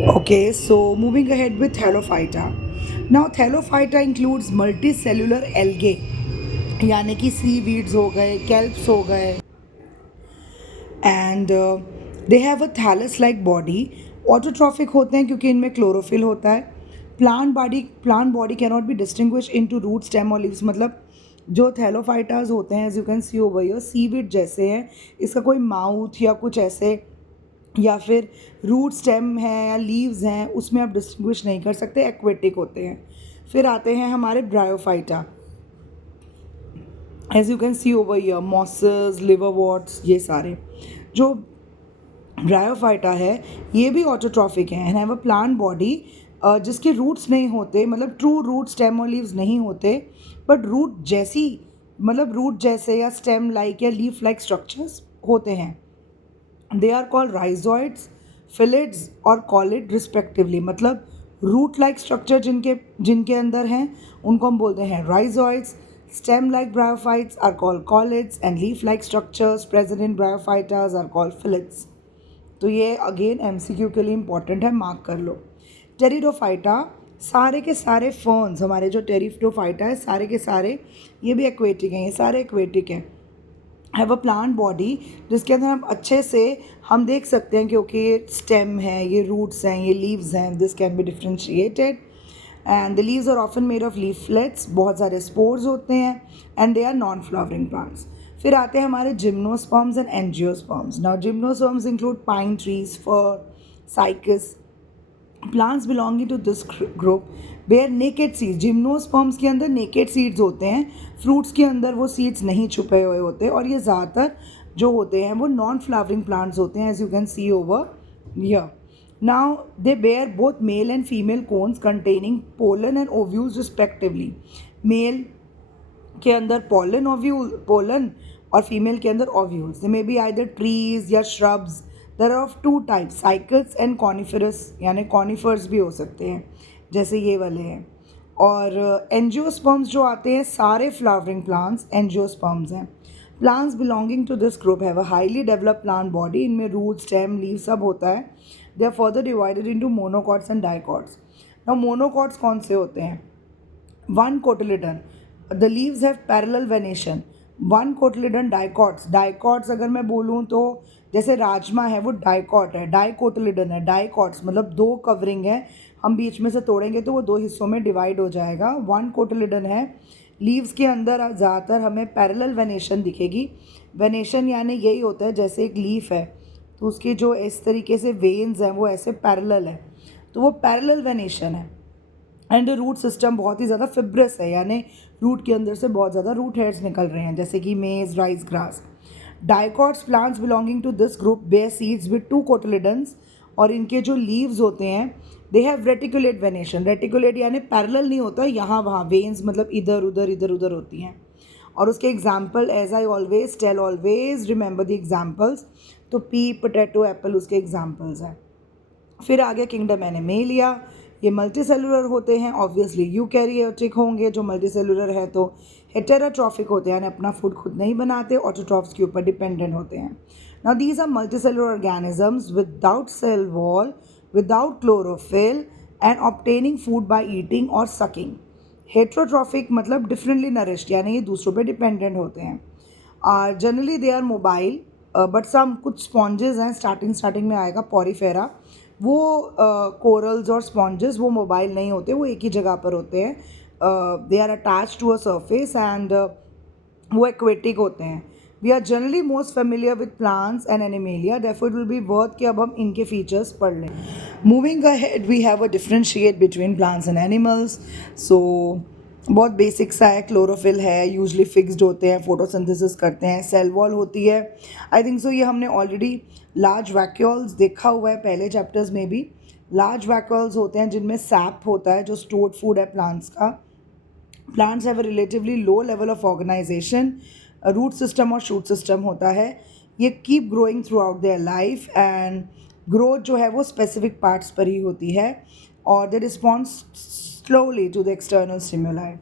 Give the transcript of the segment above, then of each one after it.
Okay, so moving ahead with Thallophyta. Now, Thallophyta includes multicellular algae, यानी कि seaweeds हो गए, kelps हो गए, and they have a thallus-like body. Autotrophic होते हैं क्योंकि इनमें क्लोरोफिल होता है. Plant body cannot be distinguished into root, stem और leaves. मतलब जो थैलोफाइटास होते हैं, as you can see over here, seaweed जैसे हैं. इसका कोई माउथ या कुछ ऐसे या फिर रूट स्टेम है या लीव्स हैं, उसमें आप डिस्टिंग्विश नहीं कर सकते, एक्वेटिक होते हैं. फिर आते हैं हमारे bryophyta. As you can see over here, mosses, liverworts, ये सारे. जो ब्रायोफाइटा है ये भी ऑटोट्रॉफिक है and have a plant body, जिसके रूट्स नहीं होते, मतलब ट्रू रूट, स्टेम और लीव्स नहीं होते, बट रूट जैसी, मतलब रूट जैसे या स्टेम लाइक या लीफ लाइक स्ट्रक्चर्स होते हैं. They are called rhizoids, phyllids और कॉलिड रिस्पेक्टिवली. मतलब रूट लाइक स्ट्रक्चर जिनके जिनके अंदर हैं उनको हम बोलते हैं rhizoids. Stem like bryophytes are called caulids and leaf like structures present in bryophytes are called phyllids. तो ये अगेन एमसीक्यू के लिए इंपॉर्टेंट है, मार्क कर लो. टेरिडोफाइटा, सारे के सारे फर्न्स, हमारे जो टेरिडोफाइटा है सारे के सारे ये भी एक्वेटिक हैं, ये सारे एक्वेटिक हैं. हैव अ प्लांट बॉडी जिसके अंदर हम अच्छे से हम देख सकते हैं क्योंकि ये स्टेम है, ये रूट्स हैं, ये लीव्स हैं. This can be differentiated and the leaves are often made of leaflets. बहुत सारे स्पोर्स होते हैं and they are non flowering plants. फिर आते हैं हमारे gymnosperms and angiosperms. Now gymnosperms include pine trees, fir, cycas. Plants belonging to this group bear naked seeds. Gymnosperms के अंदर नेकेड सीड्स होते हैं, फ्रूट्स के अंदर वो सीड्स नहीं छुपे हुए होते, और ये ज़्यादातर जो होते हैं वो नॉन फ्लावरिंग प्लांट्स होते हैं, as you can see over here. Now they bear both male and female cones containing pollen and ovules respectively. Male के अंदर पोलन और फीमेल के अंदर ovules. They may be either trees या shrubs. There are of two types, cycas and conifers, यानी conifers भी हो सकते हैं जैसे ये वाले हैं. और एंजियोस्पर्म्स जो आते हैं, सारे फ्लावरिंग प्लांट्स एंजियोस्पर्म्स हैं. Plants belonging to this group have a highly developed plant body. इनमें रूट, स्टेम, लीव सब होता है. They are further divided into monocots and dicots. Now monocots कौन से होते हैं? One cotyledon, the leaves have parallel venation. One cotyledon dicots. Dicots अगर मैं बोलूँ तो जैसे राजमा है वो डाइकॉट है, डाइकोटिलिडन है. डाइकॉट्स मतलब दो कवरिंग है, हम बीच में से तोड़ेंगे तो वो दो हिस्सों में डिवाइड हो जाएगा. वन कोटिलिडन है. लीव्स के अंदर ज़्यादातर हमें पैरेलल वेनेशन दिखेगी. वेनेशन यानी यही होता है, जैसे एक लीफ है तो उसके जो इस तरीके से वेन्स हैं वो ऐसे पैरेलल है, तो वो पैरेलल वेनेशन है. एंड रूट सिस्टम बहुत ही ज़्यादा फिब्रस है, यानी रूट के अंदर से बहुत ज़्यादा रूट हेयर्स निकल रहे हैं, जैसे कि maize, rice, grass. Dicots plants belonging to this group bear seeds with two cotyledons. और इनके जो लीव्स होते हैं they have reticulate venation. Reticulate यानी पैरेलल नहीं होता, यहाँ वहाँ वेन्स मतलब इधर उधर होती हैं. और उसके example, as I always tell, always remember the examples. तो पी, पोटैटो, एप्पल उसके एग्जाम्पल्स हैं. फिर आ गया किंगडम एनिमेलिया. ये मल्टी सेलुलर होते हैं, ऑब्वियसली यूकैरियोटिक होंगे. जो मल्टी सेलुलर है तो हेटेरोट्रॉफिक होते हैं, यानी अपना फूड खुद नहीं बनाते, ऑटोट्रॉफ्स के ऊपर डिपेंडेंट होते हैं. Now these are multi cellular organisms without cell wall, without chlorophyll and obtaining food by eating और सकिंग. हेट्रोट्रॉफिक मतलब डिफरेंटली नरिश्ड, यानी ये दूसरों पे डिपेंडेंट होते हैं. Generally they are mobile, but some कुछ स्पॉन्जेस हैं, स्टार्टिंग में आएगा पॉरीफेरा. वो कोरल्स और स्पॉन्जेस वो मोबाइल नहीं होते, वो एक ही जगह पर होते हैं. They are attach to a surface and वो एक्वेटिक होते हैं. We are generally most familiar with plants and animalia, therefore it will be worth कि अब हम इनके फीचर्स पढ़ लें. Moving ahead we have a differentiate between plants and animals. So बहुत बेसिक सा है. क्लोरोफिल है, यूजली फिक्स्ड होते हैं, फोटोसिंथेसिस करते हैं, सेल वॉल होती है. आई थिंक सो ये हमने ऑलरेडी लार्ज वैक्यूल्स देखा हुआ है पहले चैप्टर्स में भी. लार्ज वैक्यूल्स होते हैं जिनमें सैप होता है, जो स्टोर्ड फूड है प्लांट्स का. Plants have a relatively low level of organisation. Root system और शूट सिस्टम होता है. ये keep growing throughout their life and growth जो है वो स्पेसिफिक पार्ट्स पर ही होती है, और they respond slowly to the external stimuli.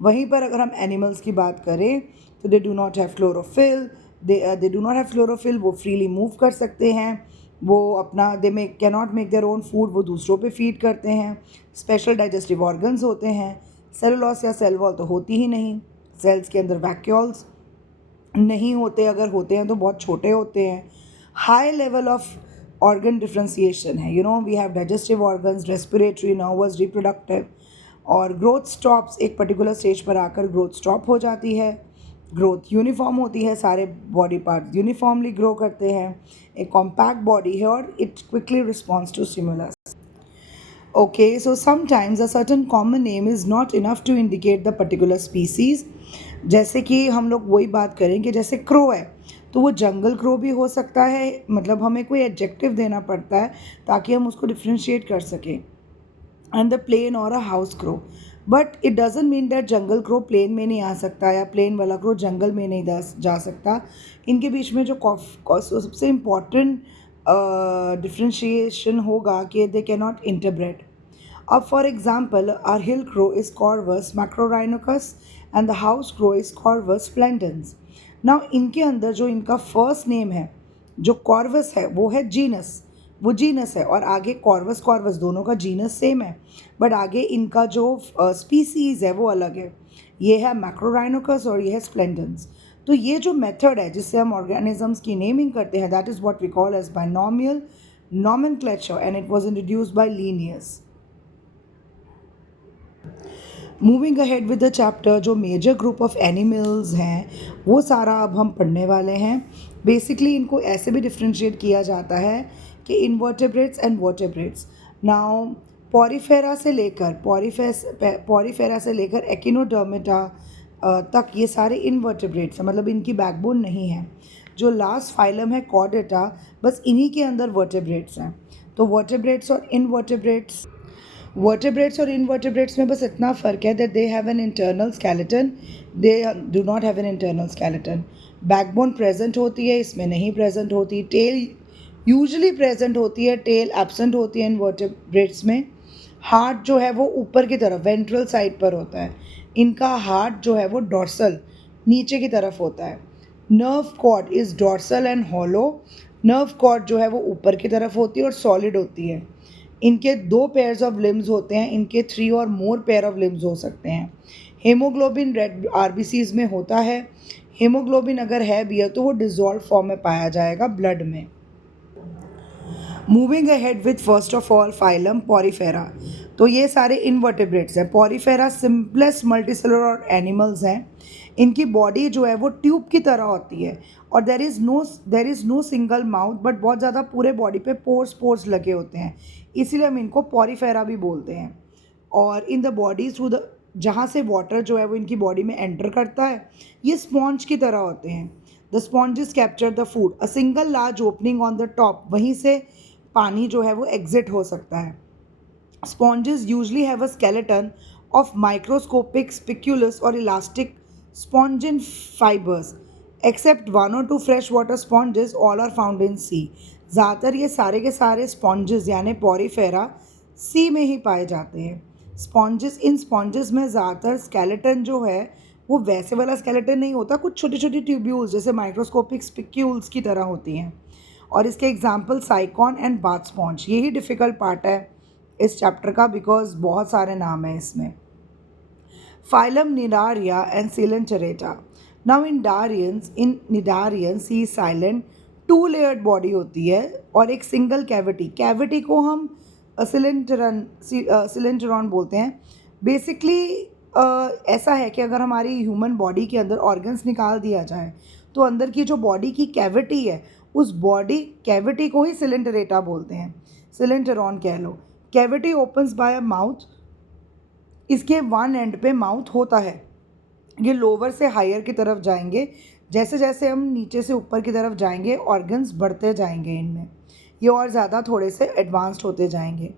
वहीं पर अगर हम एनिमल्स की बात करें तो they do not have chlorophyll. They do not have chlorophyll. वो फ्रीली मूव कर सकते हैं, वो अपना they may cannot make their own food, वो दूसरों पे फीड करते हैं। स्पेशल डाइजेस्टिव ऑर्गन्स होते हैं। सेलुलोस या सेल वॉल तो होती ही नहीं। सेल्स के अंदर वैक्यूल्स नहीं होते, अगर होते हैं तो बहुत छोटे होते हैं। High level of organ differentiation है, we have digestive organs, respiratory, nervous, reproductive. और ग्रोथ स्टॉप्स, एक पर्टिकुलर स्टेज पर आकर ग्रोथ स्टॉप हो जाती है। ग्रोथ यूनिफॉर्म होती है, सारे बॉडी पार्ट यूनिफॉर्मली ग्रो करते हैं। एक कॉम्पैक्ट बॉडी है और it quickly responds to stimulus. Okay, so sometimes a certain common name is not enough to indicate the particular species. जैसे कि हम लोग वही बात करें कि जैसे क्रो है तो वो जंगल क्रो भी हो सकता है, मतलब हमें कोई एडजेक्टिव देना पड़ता है ताकि हम उसको डिफ्रेंशिएट कर सकें। एंड द प्लेन और a house crow, but it doesn't mean that jungle crow plane में नहीं आ सकता या प्लेन वाला क्रो जंगल में नहीं जा सकता। इनके बीच में जो सबसे इम्पॉर्टेंट डिफ्रेंशिएशन होगा कि दे कैन नॉट इंटरब्रेड। अब for example are hill crow is Corvus macrorhynchos and the house crow is Corvus splendens. Now इनके अंदर जो इनका फर्स्ट नेम है जो कॉर्वस है वो है जीनस, वो जीनस है, और आगे कॉर्वस कॉर्वस दोनों का जीनस सेम है, बट आगे इनका जो स्पीसीज़ है वो अलग है। ये है मैक्रोराइनोकस और ये है स्प्लेंडेंस। तो ये जो मेथड है जिससे हम ऑर्गेनिजम्स की नेमिंग करते हैं, that is what we call as binomial nomenclature and it was introduced by Linnaeus. Moving ahead with the chapter, जो मेजर ग्रुप ऑफ एनिमल्स हैं वो सारा अब हम पढ़ने वाले हैं। बेसिकली इनको ऐसे भी डिफ्रेंशिएट किया जाता है कि invertebrates and vertebrates. Now Porifera से लेकर एक्टिनोडर्मेटा तक ये सारे इनवर्टेब्रेट्स हैं, मतलब इनकी बैकबोन नहीं है। जो लास्ट फाइलम है कॉर्डेटा, बस इन्हीं के अंदर वर्टेब्रेट्स हैं। तो वर्टेब्रेट्स और इनवर्टेब्रेट्स में बस इतना फ़र्क है that they have an internal skeleton, they do not have an internal skeleton. Backbone present होती है, इसमें नहीं प्रेजेंट होती। टेल यूजुअली प्रेजेंट होती है, टेल एब्सेंट होती है इनवर्टेब्रेट्स में। हार्ट जो है वो ऊपर की तरफ वेंट्रल साइड पर होता है, इनका हार्ट जो है वो डॉर्सल नीचे की तरफ होता है। Nerve cord is dorsal and hollow. Nerve cord जो है वो ऊपर की तरफ होती है और सॉलिड होती है। इनके 2 पेयर्स ऑफ लिम्स होते हैं, इनके 3 और मोर पेयर ऑफ लिम्स हो सकते हैं। हेमोग्लोबिन रेड आरबीसीज में होता है। हेमोग्लोबिन अगर है भी है तो वो डिजॉल्व फॉर्म में पाया जाएगा ब्लड में। Moving ahead with first of all phylum Porifera, तो ये सारे इनवर्टेब्रेट्स हैं। पॉरीफेरा सिंपलेस्ट मल्टीसेलुलर एनिमल्स हैं। इनकी बॉडी जो है वो ट्यूब की तरह होती है और there is no single mouth, but बहुत ज़्यादा पूरे बॉडी पे पोर्स लगे होते हैं, इसीलिए हम इनको पॉरीफेरा भी बोलते हैं। और in the body through the जहाँ से वाटर जो है वो इनकी बॉडी में एंटर करता है, ये स्पॉन्ज की तरह होते हैं। The sponges capture the food, a single large opening on the top, वहीं से पानी जो है वो एग्जिट हो सकता है। Sponges usually have a skeleton of microscopic spicules और elastic spongin fibres, except 1 or 2 fresh water sponges, all are found in sea. ज़्यादातर ये सारे के सारे स्पॉन्जेस यानी पॉरीफेरा सी में ही पाए जाते हैं। इन स्पॉन्जेस में ज़्यादातर स्केलेटन जो है वो वैसे वाला स्केलेटन नहीं होता, कुछ छोटी छोटी ट्यूब्यूल्स जैसे माइक्रोस्कोपिक स्पिक्यूल्स की तरह होती हैं। और इसके एग्जाम्पल साइकॉन एंड बाथ स्पॉन्ज। यही डिफ़िकल्ट पार्ट है इस चैप्टर का, बिकॉज बहुत सारे नाम हैं इसमें। Phylum Cnidaria and Coelenterata. Now in cnidarians C silent 2 layered body होती है और एक सिंगल कैविटी को हम सिलेंटरॉन बोलते हैं। बेसिकली ऐसा है कि अगर हमारी ह्यूमन बॉडी के अंदर ऑर्गन्स निकाल दिया जाए तो अंदर की जो बॉडी की कैविटी है उस बॉडी कैविटी को ही सिलेंटरेटा बोलते हैं, सिलेंटरॉन कह लो। Cavity opens by a mouth, इसके वन एंड पे माउथ होता है। ये लोअर से हायर की तरफ जाएंगे, जैसे जैसे हम नीचे से ऊपर की तरफ जाएंगे ऑर्गन्स बढ़ते जाएंगे इनमें, ये और ज़्यादा थोड़े से एडवांस्ड होते जाएंगे।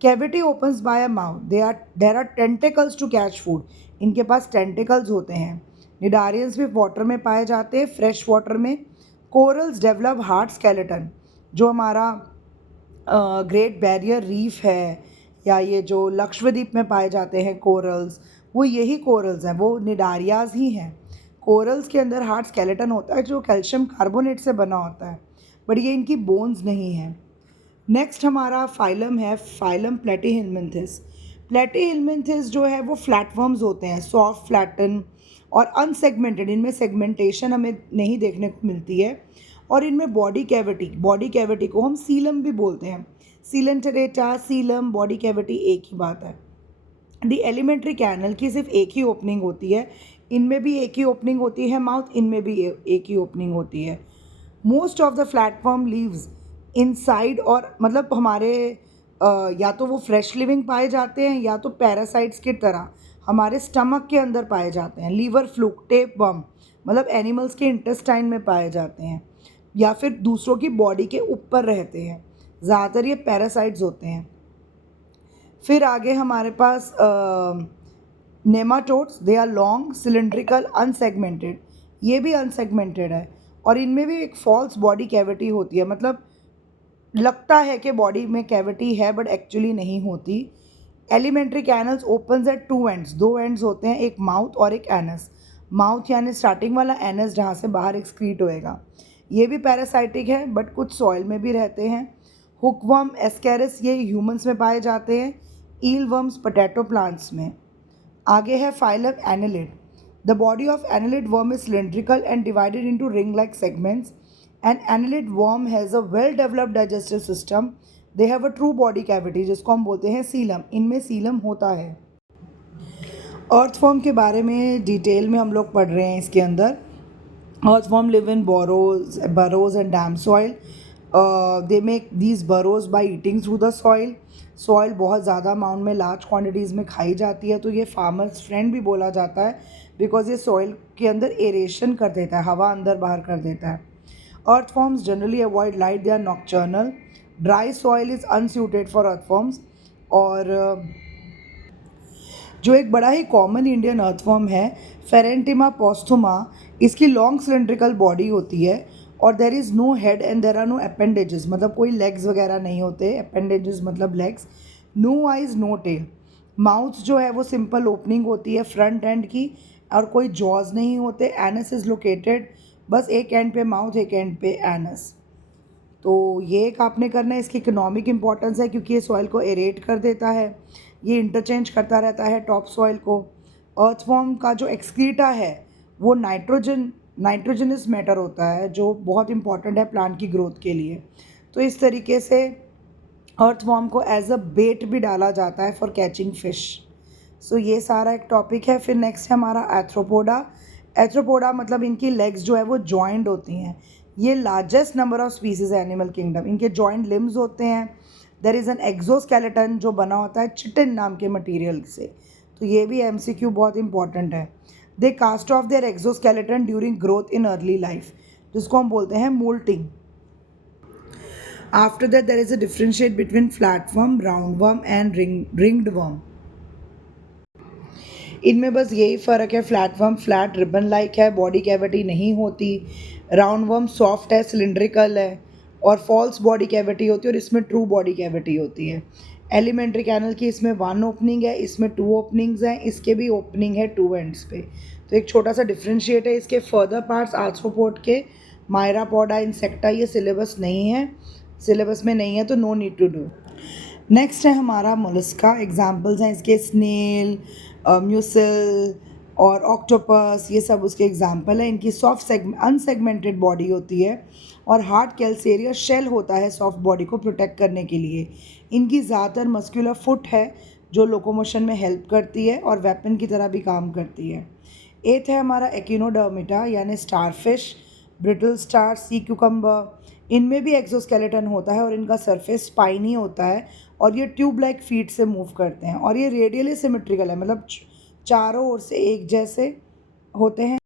Cavity opens by a mouth, there are tentacles to catch food, इनके पास टेंटिकल्स होते हैं। निडारियंस भी वाटर में पाए जाते हैं, फ्रेश वाटर में। कोरल्स डेवलप हार्ड स्केलेटन, जो हमारा ग्रेट बैरियर रीफ है या ये जो लक्षद्वीप में पाए जाते हैं कोरल्स, वो यही कोरल्स हैं, वो निडारियाज ही हैं। कोरल्स के अंदर हार्ड स्केलेटन होता है जो कैल्शियम कार्बोनेट से बना होता है, बट ये इनकी बोन्स नहीं है। नेक्स्ट हमारा फाइलम है, फाइलम प्लेटीहेलमिन्थेस। प्लेटीहेलमिन्थेस जो है वो फ्लैटवर्म्स होते हैं, सॉफ्ट फ्लैटन और अनसेगमेंटेड, इनमें सेगमेंटेशन हमें नहीं देखने को मिलती है। और इनमें बॉडी कैविटी को हम सीलम भी बोलते हैं। सीलेंटरेटा, सीलम, बॉडी कैविटी एक ही बात है। द एलिमेंट्री कैनल की सिर्फ एक ही ओपनिंग होती है, इनमें भी एक ही ओपनिंग होती है माउथ, इनमें भी एक ही ओपनिंग होती है। Most of the flatworms lives inside, और मतलब हमारे या तो वो फ्रेश लिविंग पाए जाते हैं या तो पैरासाइट्स की तरह हमारे स्टमक के अंदर पाए जाते हैं। लीवर फ्लूक, टेप वर्म, मतलब एनिमल्स के इंटेस्टाइन में पाए जाते हैं या फिर दूसरों की बॉडी के ऊपर रहते हैं। ज़्यादातर ये पैरासाइट्स होते हैं। फिर आगे हमारे पास nematodes, they are long, cylindrical, unsegmented. ये भी अनसेगमेंटेड है और इनमें भी एक फॉल्स बॉडी कैविटी होती है, मतलब लगता है कि बॉडी में कैविटी है बट एक्चुअली नहीं होती। Alimentary canals opens at two ends, दो एंड्स होते हैं, एक माउथ और एक एनस। माउथ यानी स्टार्टिंग वाला, एनस जहाँ से बाहर एक्सक्रीट होएगा। ये भी पैरासाइटिक है बट कुछ सॉइल में भी रहते हैं। हुकवर्म, एस्केरिस, ये ह्यूमंस में पाए जाते हैं। ईल वर्म्स पोटैटो प्लांट्स में। आगे है phylum annelid. The body of annelid worm is cylindrical and divided into ring like segments. An annelid worm has a well developed digestive system. They have a true body cavity, जिसको हम बोलते हैं सीलम। इनमें सीलम होता है। अर्थवर्म के बारे में डिटेल में हम लोग पढ़ रहे हैं इसके अंदर। Earthworm live in burrows and damp soil. They make these burrows by eating through the soil. Soil बहुत ज़्यादा अमाउंट में, लार्ज क्वांटिटीज़ में खाई जाती है, तो ये फार्मर्स फ्रेंड भी बोला जाता है बिकॉज ये सॉइल के अंदर एरेशन कर देता है, हवा अंदर बाहर कर देता है। Earthworms generally avoid light, they are nocturnal. Dry soil is unsuited for earthworms. और जो एक बड़ा ही कॉमन इंडियन अर्थवर्म है, फेरेंटिमा पोस्थुमा, इसकी लॉन्ग सिलेंड्रिकल बॉडी होती है और there is no head and there are no appendages, मतलब कोई लेग्स वगैरह नहीं होते। अपेंडेजेस मतलब legs. No eyes, no tail. Mouth जो है वो सिंपल ओपनिंग होती है फ्रंट एंड की, और कोई जॉज नहीं होते। एनस इज़ लोकेटेड, बस एक एंड पे माउथ, एक एंड पे एनस। तो ये एक आपने करना है। इसकी इकोनॉमिक इंपॉर्टेंस है क्योंकि ये सॉइल को एरेट कर देता है, ये इंटरचेंज करता रहता है टॉप सॉइल को। अर्थवर्म का जो एक्सक्रीटा है वो नाइट्रोजनस मैटर होता है, जो बहुत इंपॉर्टेंट है प्लांट की ग्रोथ के लिए। तो इस तरीके से अर्थवर्म को एज अ बेट भी डाला जाता है फॉर कैचिंग फिश। सो ये सारा एक टॉपिक है। फिर नेक्स्ट है हमारा एथ्रोपोडा। एथ्रोपोडा मतलब इनकी लेग्स जो है वो जॉइंट होती हैं। ये लार्जेस्ट नंबर ऑफ स्पीसीज है एनिमल किंगडम। इनके जॉइंट लिम्स होते हैं। देर इज़ एन एक्जोस्केलेटन जो बना होता है चिटिन नाम के मटेरियल से। तो ये भी एमसीक्यू बहुत इंपॉर्टेंट है। They cast off their exoskeleton during growth in early life, जिसको हम बोलते हैं moulting. After that there is a differentiate between flatworm, roundworm and ringed worm. इनमें बस यही फ़र्क है, फ्लैटवर्म फ्लैट रिबन लाइक है, बॉडी कैविटी नहीं होती। राउंडवर्म सॉफ्ट है, सिलेंड्रिकल है और फॉल्स बॉडी कैविटी होती है, और इसमें ट्रू बॉडी कैविटी होती है। एलिमेंट्री कैनल की इसमें 1 ओपनिंग है, इसमें 2 ओपनिंग्स हैं, इसके भी ओपनिंग है 2 एंड्स पे। तो एक छोटा सा डिफरेंशिएट है। इसके फर्दर पार्ट्स आर्थ्रोपोड के, मायरापोडा, इंसेक्टा, ये सिलेबस नहीं है, सिलेबस में नहीं है, तो no need to do. Next है हमारा मोलस्का। एग्जाम्पल्स हैं इसके स्नेल, म्यूसिल और ऑक्टोपस, ये सब उसके एग्जाम्पल है। इनकी सॉफ्ट अनसेगमेंटेड बॉडी होती है और हार्ड कैल्सेरियस शेल होता है सॉफ्ट बॉडी को प्रोटेक्ट करने के लिए। इनकी ज़्यादातर मस्कुलर फुट है जो लोकोमोशन में हेल्प करती है और वेपन की तरह भी काम करती है। 8th है हमारा एकिनोडर्मिटा यानी स्टारफिश, ब्रिटल स्टार, सी क्यूकम्बर। इनमें भी एक्सोस्केलेटन होता है और इनका सरफेस स्पाइनी होता है और ये ट्यूब लाइक फीट से मूव करते हैं और ये रेडियली सिमेट्रिकल है, मतलब चारों ओर से एक जैसे होते हैं।